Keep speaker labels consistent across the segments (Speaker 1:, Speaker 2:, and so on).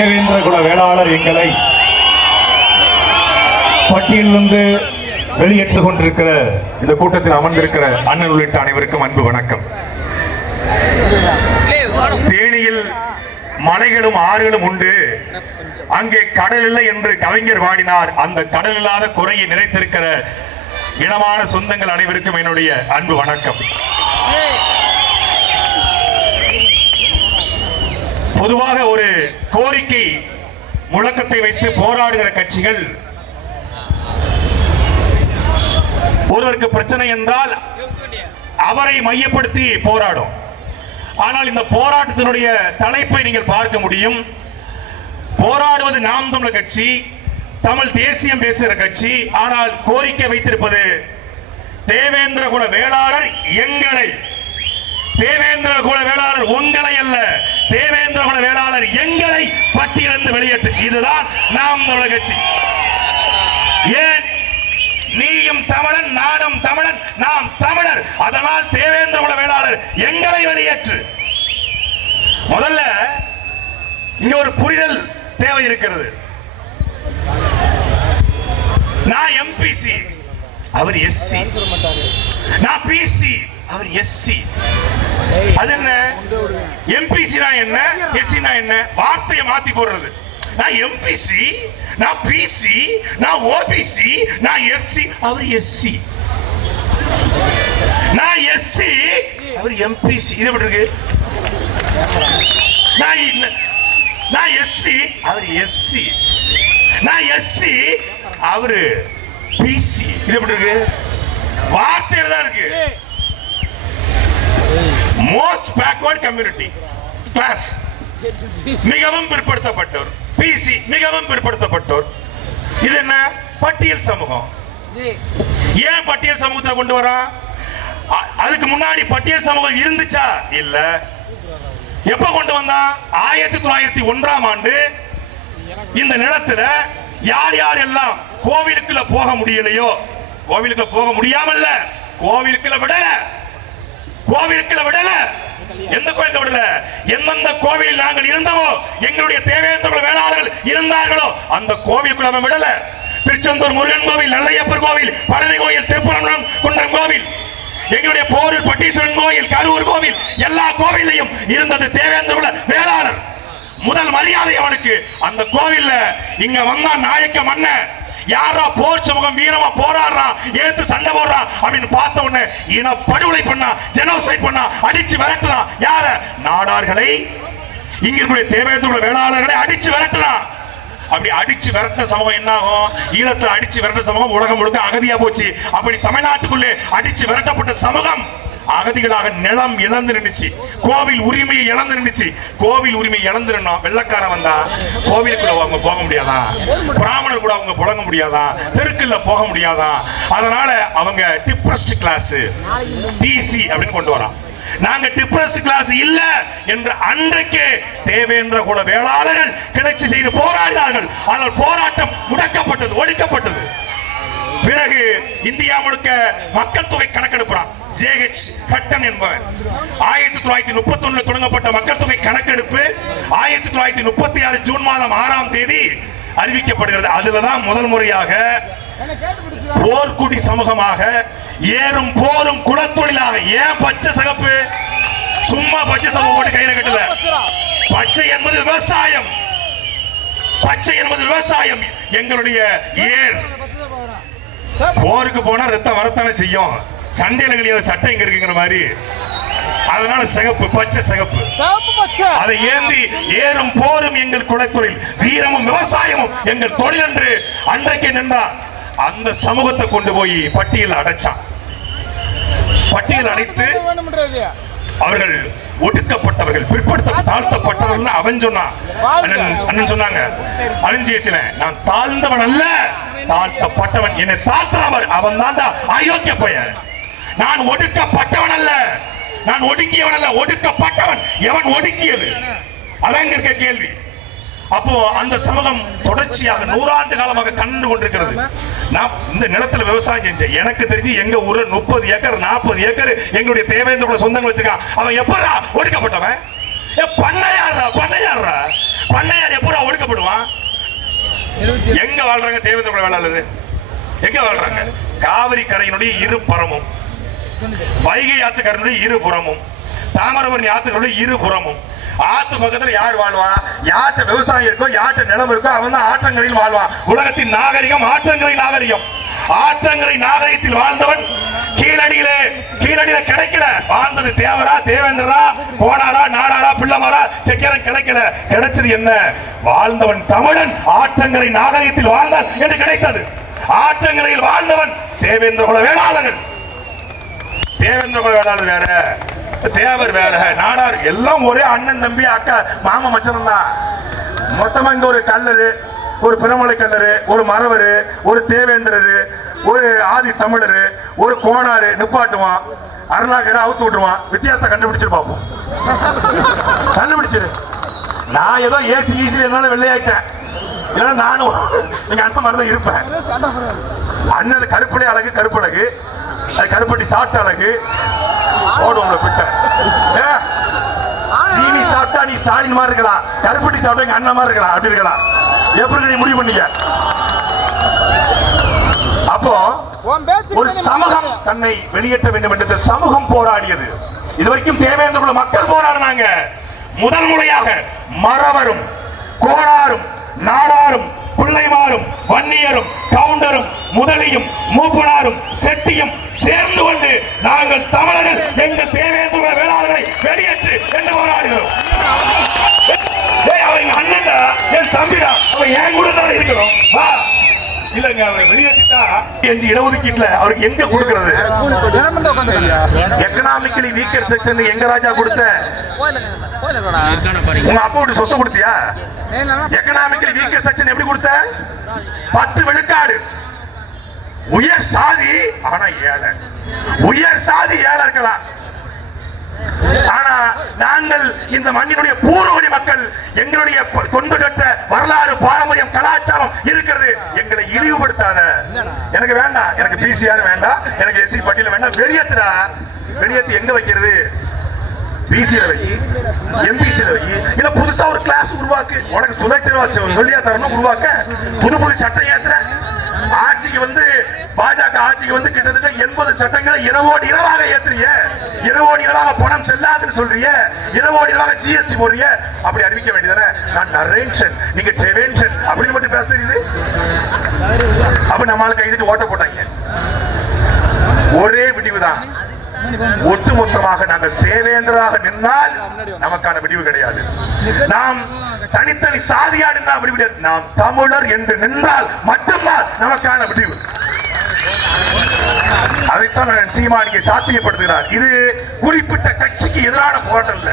Speaker 1: தேவேந்திர குல வேளாளர் எங்களை பட்டியலிருந்து வெளியேற்றுக் கொண்டிருக்கிற இந்த கூட்டத்தில் அமர்ந்திருக்கிற அண்ணன் உள்ளிட்ட அனைவருக்கும் அன்பு வணக்கம். தேனியில் மலைகளும் ஆறுகளும் உண்டு. அங்கே கடல் இல்லை என்று கவிஞர் வாடினார் அந்த கடல் இல்லாத குறையை நிறைத்திருக்கிற இனமான சொந்தங்கள் அனைவருக்கும் என்னுடைய அன்பு வணக்கம். பொதுவாக ஒரு கோரிக்கை முழக்கத்தை வைத்து போராடுகிற கட்சிகள். ஒருவருக்கு பிரச்சனை என்றால் அவரை மையப்படுத்தி போராடும். ஆனால் இந்த போராட்டத்தினுடைய தலைப்பை நீங்கள் பார்க்க முடியும். போராடுவது நாம் தமிழர் கட்சி தமிழ் தேசியம் பேசுகிற கட்சி ஆனால் கோரிக்கை வைத்திருப்பது தேவேந்திர குல வேளாளர் எங்களை தேவேந்திர குல வேளாளர் உங்களை அல்ல. தேவேந்திர குல வேளாளர் எங்களை பட்டியலிருந்து வெளியேற்று. இதுதான் நாம் தமிழர் கட்சி. ஏன்? நீயும் தமிழன் நானும் தமிழன் நாம் தமிழர். அதனால் தேவேந்திர குல வேளாளர் எங்களை வெளியேற்று. முதல்ல இங்க ஒரு புரிதல் தேவை இருக்கிறது. நான் எம்பிசி அவர் எஸ்சி நான் பிசி அவர் எஸ்சி அது என்ன? எம்பிசினா என்ன? எஸ்சினா என்ன? வார்த்தையை மாத்தி போடுறது. நான் எம்பிசி நான் பிசி நான் ஓபிசி நான் எஃப்சி அவர் எஸ்சி நான் எஸ்சி அவர் எம்பிசி இது எப்படி இருக்கு? நான் நான் எஸ்சி அவர் எஃப்சி நான் எஸ்சி அவரு பிசி இது எப்படி இருக்கு? வார்த்தையில தான் இருக்கு. மோஸ்ட் பேக்வர்ட் கம்யூனிட்டி கிளாஸ் மிகவும் பிற்படுத்தப்பட்டோர். பிசி மிகவும் பிற்படுத்தப்பட்டோர். இது என்ன? பட்டியல் சமூகம். ஏன் பட்டியல் சமூகத்தை கொண்டு வரா? அ- அதுக்கு முன்னாடி பட்டியல் சமூகம் இருந்துச்சா? இல்ல. எப்ப கொண்டு வந்தா? ஆயிரத்தி தொள்ளாயிரத்தி ஒன்றாம் ஆண்டு இந்த நிலத்துல யார் யார் எல்லாம் கோவிலுக்குள்ள போக முடியலையோ? கோவிலுக்குள்ள போக முடியாமல்ல. கோவிலுக்குள்ள விட கோவிலுக்குள்ள விடல. எந்த கோயில விடல? எந்தெந்த கோவிலில் நாங்கள் இருந்தோமோ எங்களுடைய தேவையான வேளாளர்கள் இருந்தார்களோ அந்த கோவிலுக்குள்ள அவன் விடல. திருச்செந்தூர் முருகன் கோவில் நல்லையப்பர் கோவில் பழனி கோயில் திருப்பரங்குன்றம் குன்றம் கோவில் எங்களுடைய போரூர் பட்டீஸ்வரன் கோயில் கரூர் கோவில் எல்லா கோவிலையும் இருந்தது தேவேந்திர குல வேளாளர். முதல் மரியாதை அவனுக்கு. அந்த கோவில்ல இங்க வந்தா நாயக்க மன்னன் யாரா போர் சமூகம் வீரமா போராடுறான் ஏத்து சண்டை போடுறான் அப்படின்னு பார்த்த உடனே இன படுகொலை பண்ணா ஜெனோசைட் பண்ணா அடிச்சு விரட்டுறான் யார? நாடார்களை. இங்க இருக்கக்கூடிய தேவேந்திர வேளாளர்களை அடிச்சு விரட்டுறான் அப்படி அடிச்சு விரட்டின சமூகம் என்ன ஆகும் ஈழத்துல அடிச்சு விரட்டின சமூகம் உலகம் முழுக்க அகதியா போச்சு. அப்படி தமிழ்நாட்டுக்குள்ளே அடிச்சு விரட்டப்பட்ட சமூகம் அகதிகளாக நிலம் இழந்து நின்றுச்சு கோவில் உரிமையை இழந்து நின்னுச்சு. கோவில் உரிமை இழந்து நின்னோம் வெள்ளக்கார வந்தா கோவிலுக்குள்ள அவங்க போக முடியாதா? பிராமணர் கூட அவங்க புழங்க முடியாதா? தெருக்குள்ள போக முடியாதா? அதனால அவங்க டிப்ரஸ்ட் கிளாஸ் டிசி அப்படின்னு கொண்டு வரான். நாங்க டிப்ரஸ்ட் கிளாஸ் இல்ல என்று அன்றைக்கே தேவேந்திர குல வேளாளர்கள் கிளர்ச்சி செய்து போராடினார்கள். ஆனால் போராட்டம் முடக்கப்பட்டது ஒழிக்கப்பட்டது. பிறகு இந்தியா முழுக்க மக்கள் தொகை கணக்கெடுப்புறான். ஜேஹெச் கட்டன் என்பவர். ஆயிரத்தி தொள்ளாயிரத்தி முப்பத்தி ஒண்ணுல தொடங்கப்பட்ட மக்கள் தொகை கணக்கெடுப்பு ஆயிரத்தி தொள்ளாயிரத்தி முப்பத்தி ஆறு ஜூன் மாதம் ஆறாம் தேதி அறிவிக்கப்படுகிறது. அதுலதான் முதல் முறையாக போர்க்குடி சமூகமாக ஏறும் போரும் குலத்தொழிலாக. ஏன் பச்சை சிகப்பு? சும்மா பச்சை சகப்பு போட்டு கையில கட்டல. பச்சை என்பது விவசாயம். பச்சை என்பது விவசாயம். எங்களுடைய ஏர். போருக்கு போனா ரத்தம் வரத்தானே செய்யும். சண்டையில கழியாத சட்டை இங்க இருக்குங்கிற மாதிரி. அதனால சிகப்பு பச்சை சிகப்பு. அதை ஏந்தி ஏறும் போரும் எங்கள் குலத்தொழில் வீரமும் விவசாயமும் எங்கள் தொழில் என்று அன்றைக்கு நின்றார் அந்த சமூகத்தை கொண்டு போய் பட்டியல் அடைச்சான். பட்டியல் அடைத்து அவர்கள் ஒடுக்கப்பட்டவர்கள் பிற்படுத்த தாழ்த்தப்பட்டவர்கள் அவன் சொன்னான் அண்ணன் சொன்னாங்க அருஞ்சேசின நான் தாழ்ந்தவன் அல்ல தாழ்த்தப்பட்டவன். என்னை தாழ்த்தவன் அவன் தான்டா அயோக்கிய பையன். நான் ஒடுக்கப்பட்டவன் அல்ல நான் ஒடுங்கியவன் அல்ல ஒடுக்கப்பட்டவன் எவன் ஒடுக்கியது அதான் இருக்க கேள்வி. அப்போ அந்த சமூகம் தொடர்ச்சியாக நூறாண்டு காலமாக கண்டு கொண்டிருக்கிறது. நான் இந்த நிலத்துல விவசாயம் செஞ்சேன். எனக்கு தெரிஞ்சு எங்க ஊர்ல முப்பது ஏக்கர் நாற்பது ஏக்கர் எங்களுடைய தேவேந்திர சொந்தங்கள் வச்சிருக்கான். அவன் எப்படா ஒடுக்கப்பட்டவன்? ஏ, பண்ணையாடுறா பண்ணையார்ரா? பண்ணையார் எப்படா ஒடுக்கப்படுவான்? எங்க வாழ்றாங்க தேவேந்திர குல எங்க வாழ்றாங்க? காவிரி கரையினுடைய இரு பரமும். வைகை ஆத்துக்கரனுடைய இரு புறமும் தாமிரபரணி ஆத்துக்கருடைய இரு புறமும் ஆத்து பக்கத்துல யார் வாழ்வா? யார்கிட்ட விவசாயம் இருக்கோ யார்கிட்ட நிலம் இருக்கோ அவன் தான் ஆற்றங்கரையில் வாழ்வான் உலகத்தின் நாகரிகம் ஆற்றங்கரை நாகரிகம். ஆற்றங்கரை நாகரிகத்தில் வாழ்ந்தவன் கீழடியிலே கீழடியில கிடைக்கல. வாழ்ந்தது தேவரா தேவேந்திரா கோனாரா நாடாரா பிள்ளமாரா செக்கரன் கிடைக்கல. கிடைச்சது என்ன? வாழ்ந்தவன் தமிழன் ஆற்றங்கரை நாகரிகத்தில் வாழ்ந்தான் என்று கிடைத்தது. ஆற்றங்கரையில் வாழ்ந்தவன் தேவேந்திர குல வேளாளர்கள். தேவேந்திர குல வேளாளர் வேற தேவர் வேற நாடார் எல்லாம் ஒரே அண்ணன் தம்பி அக்கா மாமா மச்சனம் தான். மொத்தமா இங்க ஒரு கல்லரு ஒரு பிரமலை கல்லரு ஒரு மரவரு ஒரு தேவேந்திரரு ஒரு ஆதி தமிழர் ஒரு கோணாரு நிப்பாட்டுவான். அருணாகரை அவுத்து விட்டுருவான். வித்தியாசத்தை கண்டுபிடிச்சிரு பார்ப்போம் கண்டுபிடிச்சிரு. நான் ஏதோ ஏசி ஈசி இருந்தாலும் வெள்ளையாயிட்டேன். ஏன்னா நானும் எங்க அண்ணன் மாதிரி தான் இருப்பேன். அண்ணன் கருப்படை அழகு கருப்பழகு அது கருப்பட்டி சாப்பிட்ட அழகு. ஓடும் உங்களை பிட்ட சீனி சாப்பிட்டா நீ ஸ்டாலின் மாதிரி இருக்கலாம் கருப்பட்டி சாப்பிட்டா எங்க அண்ணன் மாதிரி இருக்கலாம் அப்படி இருக்கலாம் எப்படி நீ முடிவு பண்ணீங்க அப்போ ஒரு சமூகம் தன்னை வெளியேற்ற வேண்டும் என்று இந்த சமூகம் போராடியது. இதுவரைக்கும் தேவேந்திர குல மக்கள் போராடினாங்க. முதல் முறையாக மறவரும் கோடாரும் நாடாரும் பிள்ளைமாரும் வன்னியரும் அவரை வெளியேற்றிட்டா? அஞ்சு இடஒதுக்கீட்டுல அவருக்கு எங்க கொடுக்கறது? எக்கனாமிக்கலி வீக்கர் செக்ஷன் எங்க ராஜா கொடுத்த? உங்க அப்பா சொத்து கொடுத்தியா? எக்கனாமிக்கலி வீக்கர் செக்ஷன் எப்படி கொடுத்த? பத்து விழுக்காடு. உயர் சாதி ஆனா ஏழை. உயர் சாதி ஏழை இருக்கலாம். ஆனா நாங்கள் இந்த மண்ணினுடைய பூர்வகுடி மக்கள் எங்களுடைய ப- வரலாறு பாரம்பரியம் கலாச்சாரம் இருக்கிறது. எங்களை இழிவுபடுத்தாத. எனக்கு வேண்டாம் எனக்கு பிசிஆர் வேண்டாம் எனக்கு எஸ்சி பட்டியல் வேண்டாம் வெளியேத்துடா. வெளியேத்து எங்க வைக்கிறது? பிசியில வை. எம்பிசியில வை. இல்ல புதுசா ஒரு கிளாஸ் உருவாக்கு. உனக்கு சுதந்திர சொல்லியா தரணும் உருவாக்க. புது புது சட்டம் ஏத்துற. ஆட்சிக்கு வந்து பாஜக ஆட்சிக்கு வந்து கிட்டத்தட்ட எண்பது சட்டங்களை இரவோடு இரவாக ஏற்றிய இரவோடு இரவாக பணம் செல்லாதுன்னு சொல்றிய. இரவோடு இரவாக ஜிஎஸ்டி போடுறிய. அப்படி அறிவிக்க வேண்டியதானே? நான் நரேன்ஷன் நீங்க டெவென்ஷன் அப்படின்னு மட்டும் பேச தெரியுது? அப்ப நம்மளால கைதிட்டு ஓட்ட போட்டாங்க. ஒரே விடிவுதான். ஒட்டுமொத்தமாக நாங்கள் தேவேந்திராக நின்னால் நமக்கான விடிவு கிடையாது. நாம் தனித்தனி சாதியா நின்னா விடிவு நாம் தமிழர் என்று நின்றால் மட்டும்தான் நமக்கான விடிவு. அதைத்தான் சீமான் சீமானிக்கு சாத்தியப்படுத்துகிறார். இது குறிப்பிட்ட கட்சிக்கு எதிரான போராட்டம் இல்ல.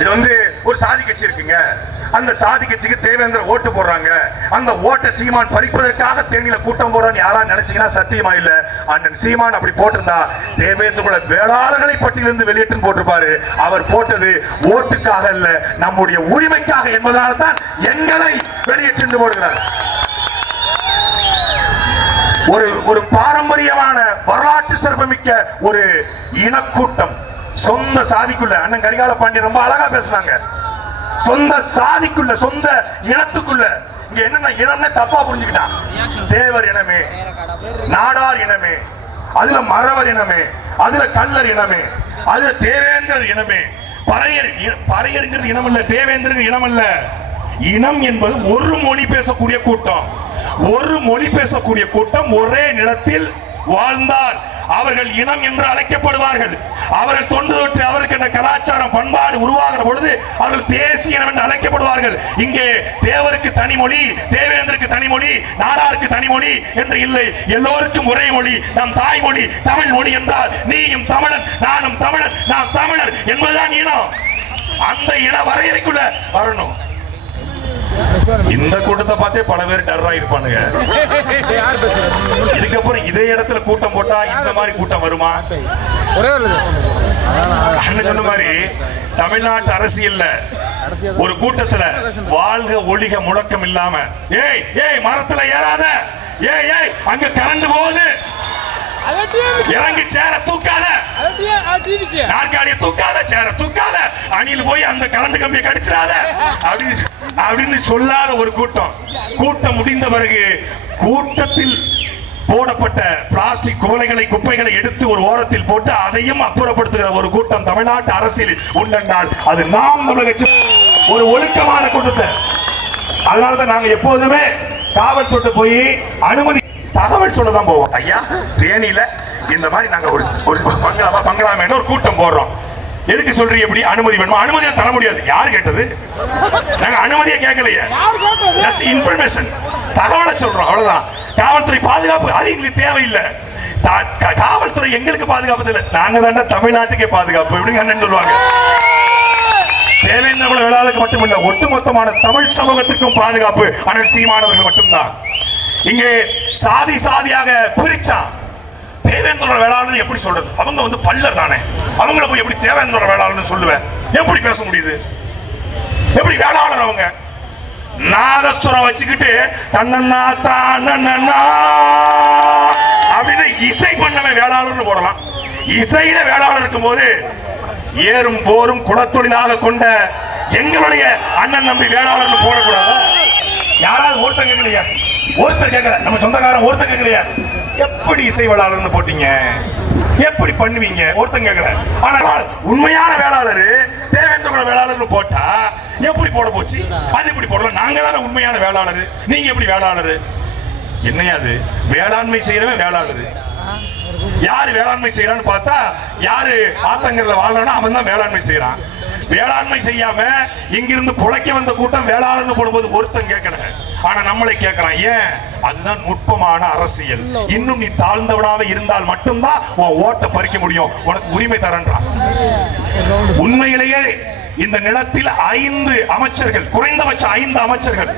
Speaker 1: இது வந்து ஒரு சாதி கட்சி இருக்குங்க. அந்த சாதி கட்சிக்கு தேவேந்திர ஓட்டு போடுறாங்க. அந்த ஓட்டை சீமான் பறிப்பதற்காக தேனியில கூட்டம் போறான்னு யாரா நினைச்சீங்கன்னா சத்தியமா இல்ல. அண்ணன் சீமான் அப்படி போட்டிருந்தா தேவேந்திர வேளாளர்களை பட்டியலிருந்து வெளியேற்றும் போட்டிருப்பாரு. அவர் போட்டது ஓட்டுக்காக இல்ல நம்முடைய உரிமைக்காக என்பதனால தான் எங்களை வெளியேற்று போடுகிறார். ஒரு ஒரு பாரம்பரியமான வரலாற்று சிறப்புமிக்க ஒரு இனக்கூட்டம். சொந்த சாதிக்குள்ள அண்ணன் கரிகால பாண்டியன் ரொம்ப அழகா பேசுனாங்க. சொந்த சாதிக்குள்ள சொந்த இனத்துக்குள்ள. இங்க என்னன்னா இனம்னு தப்பா புரிஞ்சுக்கிட்டான். தேவர் இனமே நாடார் இனமே அதுல மறவர் இனமே அதுல கல்லர் இனமே அதுல தேவேந்திரர் இனமே. பறையர் இ- பறையருங்கிறது இனம் இல்ல தேவேந்திரர் இனம் இல்ல இனம் என்பது ஒரு மொழி பேசக்கூடிய கூட்டம். ஒரு மொழி பேசக்கூடிய கூட்டம் ஒரே நிலத்தில் வாழ்ந்தால் அவர்கள் இனம் என்று அழைக்கப்படுவார்கள். அவர்கள் தொண்டு தொட்டு அவருக்கு என்ன கலாச்சாரம் பண்பாடு உருவாகிற பொழுது அவர்கள் தேசிய இனம் என்று அழைக்கப்படுவார்கள். இங்கே தேவருக்கு தனி மொழி தேவேந்திரருக்கு தனி மொழி நாடாருக்கு தனி மொழி என்று இல்லை. எல்லோருக்கும் ஒரே மொழி நம் தாய்மொழி தமிழ் மொழி என்றால் நீயும் தமிழன் நானும் தமிழன் நாம் தமிழர் என்பதுதான் இனம். அந்த இன வரையறைக்குள்ள வரணும். இந்த கூட்டத்தை பார்த்தே பல பேர் டர்ரா இருப்பானுங்க இதுக்கப்புறம் இதே இடத்துல கூட்டம் போட்டா இந்த மாதிரி கூட்டம் வருமா? அண்ணன் சொன்ன மாதிரி தமிழ்நாட்டு அரசியல்ல ஒரு கூட்டத்துல வாழ்க ஒளிக முழக்கம் இல்லாம ஏய் ஏய் மரத்துல ஏறாத ஏய் ஏய் அங்க கரண்ட் போகுது. இறங்கி சேர தூக்காத. நாற்காலிய தூக்காத சேர தூக்காத. அணில் போய் அந்த கரண்ட் கம்பியை கடிச்சிடாத. அப்படின்னு அப்படின்னு சொல்லாத ஒரு கூட்டம். கூட்டம் முடிந்த பிறகு கூட்டத்தில் போடப்பட்ட பிளாஸ்டிக் குவளைகளை குப்பைகளை எடுத்து ஒரு ஓரத்தில் போட்டு அதையும் அப்புறப்படுத்துகிற ஒரு கூட்டம் தமிழ்நாட்டு அரசியலில் உண்டென்றால் அது நாம் தமிழக ஒரு ஒழுக்கமான கூட்டத்தை. அதனாலதான் நாங்க எப்போதுமே காவல்துறை போய் அனுமதி தகவல் சொல்ல தான் போவோம். ஐயா தேனியில இந்த மாதிரி நாங்க ஒரு ஒரு பங்களா பங்களா ஒரு கூட்டம் போடுறோம். எதுக்கு சொல்றீங்க எப்படி அனுமதி வேணுமா? அனுமதியை தர முடியாது. யார் கேட்டது? நாங்க அனுமதியை கேட்கலையே. ஜஸ்ட் இன்ஃபர்மேஷன் தகவலை சொல்றோம். அவ்வளவுதான். காவல்துறை பாதுகாப்பு அது எங்களுக்கு தேவையில்லை. காவல்துறை எங்களுக்கு பாதுகாப்பு இல்லை நாங்க தாண்டா தமிழ்நாட்டுக்கே பாதுகாப்பு. எப்படிங்க அண்ணன் சொல்லுவாங்க? தேவேந்திர குல மட்டுமில்ல மட்டுமல்ல ஒட்டுமொத்தமான தமிழ் சமூகத்திற்கும் பாதுகாப்பு. அண்ணன் சீமானவர்கள் மட்டும்தான். இங்கே சாதி சாதியாக பிரிச்சா தேவேந்திரோட குல வேளாளர் எப்படி சொல்றது? அவங்க வந்து பல்லர் தானே. அவங்கள போய் எப்படி தேவேந்திரோட வேளாளர்னு சொல்லுவேன்? எப்படி பேச முடியுது? எப்படி வேளாளர் அவங்க? நாதஸ்வரம் வச்சுக்கிட்டு தன்னண்ணா தானன்னா அப்படின்னு இசை பண்ணவன் வேளாளர்னு போடலாம். இசையில வேளாளர் இருக்கும்போது ஏறும் போரும் குடத்தொழிலாக கொண்ட எங்களுடைய அண்ணன் நம்பி வேளாளர்னு போடக்கூடாது? யாராவது ஒருத்தங்க இல்லையா ஒருத்தர் கேட்கல. நம்ம சொந்தக்காரன் ஒருத்தர் கேட்கலையா. எப்படி இசைவளாளர்னு போட்டீங்க? எப்படி பண்ணுவீங்க? ஒருத்தன் கேட்கல. ஆனால் உண்மையான வேளாளர் தேவேந்திர குல வேளாளர்னு போட்டா எப்படி போட போச்சு? அது எப்படி போடலாம் நாங்க தானே உண்மையான வேளாளர். நீங்க எப்படி வேளாளர்? என்னையா அது? வேளாண்மை செய்யறவன் வேளாளர். யாரு வேளாண்மை செய்யறான்னு பார்த்தா யாரு ஆத்தங்கர்ல வாழ்றானோ அவன் தான் வேளாண்மை செய்யறான். வேளாண்மை செய்யாம இங்கிருந்து புழைக்க வந்த கூட்டம் வேளாளர்னு போடும்போது ஒருத்தன் கேட்கல. ஆனா நம்மளை கேட்கறான் ஏன்? அதுதான் நுட்பமான அரசியல். இன்னும் நீ தாழ்ந்தவனாக இருந்தால் மட்டும்தான் உன் ஓட்டை பறிக்க முடியும். உனக்கு உரிமை தரன்றான். உண்மையிலேயே இந்த நிலத்தில் ஐந்து அமைச்சர்கள் குறைந்தபட்சம் ஐந்து அமைச்சர்கள்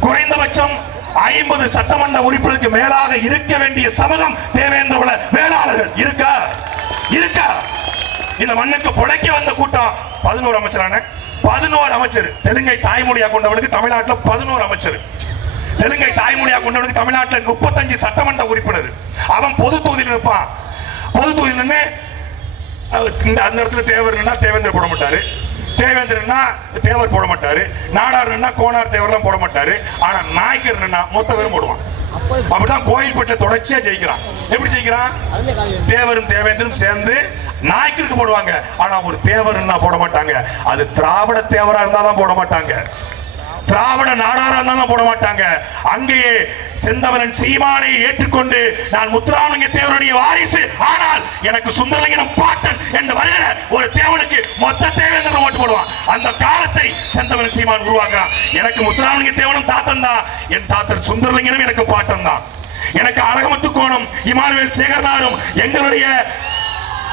Speaker 1: குறைந்தபட்சம் ஐம்பது சட்டமன்ற உறுப்பினருக்கு மேலாக இருக்க வேண்டிய சமூகம் தேவேந்திர குல வேளாளர்கள் இருக்கா? இருக்கா? இந்த மண்ணுக்கு புழைக்க வந்த கூட்டம் பதினோரு அமைச்சரான பதினோரு அமைச்சர். தெலுங்கை தாய்மொழியா கொண்டவனுக்கு தமிழ்நாட்டில் பதினோரு அமைச்சர். தெலுங்கை தாய்மொழியா கொண்டவனுக்கு தமிழ்நாட்டில் முப்பத்தஞ்சு சட்டமன்ற உறுப்பினர். அவன் பொது தொகுதியில் நிற்பான் பொது தொகுதியில் நின்று அந்த இடத்துல தேவர்னா தேவேந்திர போட மாட்டாரு. தேவேந்திரன்னா தேவர் போட மாட்டாரு. நாடார்னா கோனார் தேவர்லாம் போட மாட்டாரு. ஆனா நாய்க்கர்னா மொத்த பேரும் போடுவான். அப்படிதான் கோயில்பட்ட தொடர்ச்சியா ஜெயிக்கிறான். எப்படி ஜெயிக்கிறான்? தேவரும் தேவேந்திரும் சேர்ந்து நாய்க்கருக்கு போடுவாங்க. ஆனா ஒரு தேவர்னா போட மாட்டாங்க. அது திராவிட தேவரா இருந்தாதான் போட மாட்டாங்க. திராவிட நாடாரா இருந்தாலும் போட மாட்டாங்க. அங்கேயே செந்தவனன் சீமானை ஏற்றுக்கொண்டு நான் முத்துராமலிங்க தேவருடைய வாரிசு. ஆனால் எனக்கு சுந்தரலிங்கம் பாட்டன் என்று வருகிற ஒரு தேவனுக்கு மொத்த தேவேந்திரன் ஓட்டு போடுவான். அந்த காலத்தை செந்தவனன் சீமான் உருவாக்குறான். எனக்கு முத்துராமலிங்க தேவனும் தாத்தன் தான். என் தாத்தர் சுந்தரலிங்கனும் எனக்கு பாட்டன் தான். எனக்கு அழகமத்து கோணம் இமானுவேல் சேகரனாரும் எங்களுடைய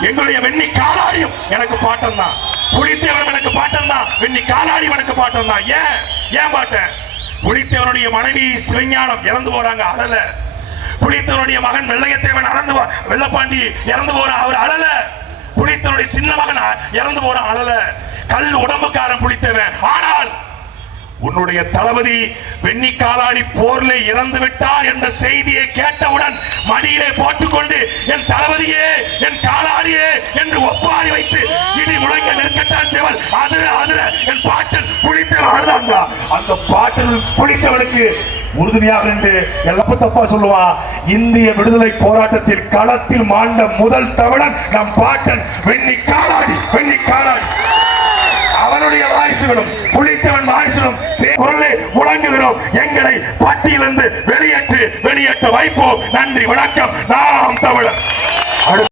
Speaker 1: எங்களுடைய வெண்ணி காலாடியும் எனக்கு பாட்டம் தான். புலித்தேவனும் எனக்கு பாட்டம் தான். வெண்ணி காலாடியும் எனக்கு பாட்டம் தான். ஏன்? ஏன் பாட்ட புலித்தேவனுடைய மனைவி சிவஞானம் இறந்து போறாங்க அழல. புலித்தேவனுடைய மகன் வெள்ளையத்தேவன் அறந்து வெள்ளப்பாண்டி இறந்து போற அவர் அழல. புலித்தேவனுடைய சின்ன மகன் இறந்து போறான் அழல. கல் உடம்புக்காரன் புலித்தேவன். ஆனால் உன்னுடைய தளபதி வெண்ணி காலாடி போர்ல இறந்து விட்டார் என்ற செய்தியை கேட்டவுடன் மடியிலே போட்டுக்கொண்டு என் தளபதியே என் காலாடியே என்று ஒப்பாரி வைத்து இடி முழங்க நெருக்கட்டான் செவல். அதிர அதிர என் பாட்டன் புளித்தவன் அந்த பாட்டில் புளித்தவனுக்கு உறுதுணையாக நின்று எல்லாம் தப்பா சொல்லுவான் இந்திய விடுதலை போராட்டத்தில் களத்தில் மாண்ட முதல் தமிழன் நம் பாட்டன் வெண்ணி காலாடி வெண்ணி காலாடி. அவனுடைய வாரிசுகளும் புலி வாரிசுகளும் சே- குரலை முழங்குகிறோம். எங்களை பட்டியலிருந்து வெளியேற்று வெளியேற்ற வைப்போம். நன்றி வணக்கம். நாம் தமிழர். அடுத்த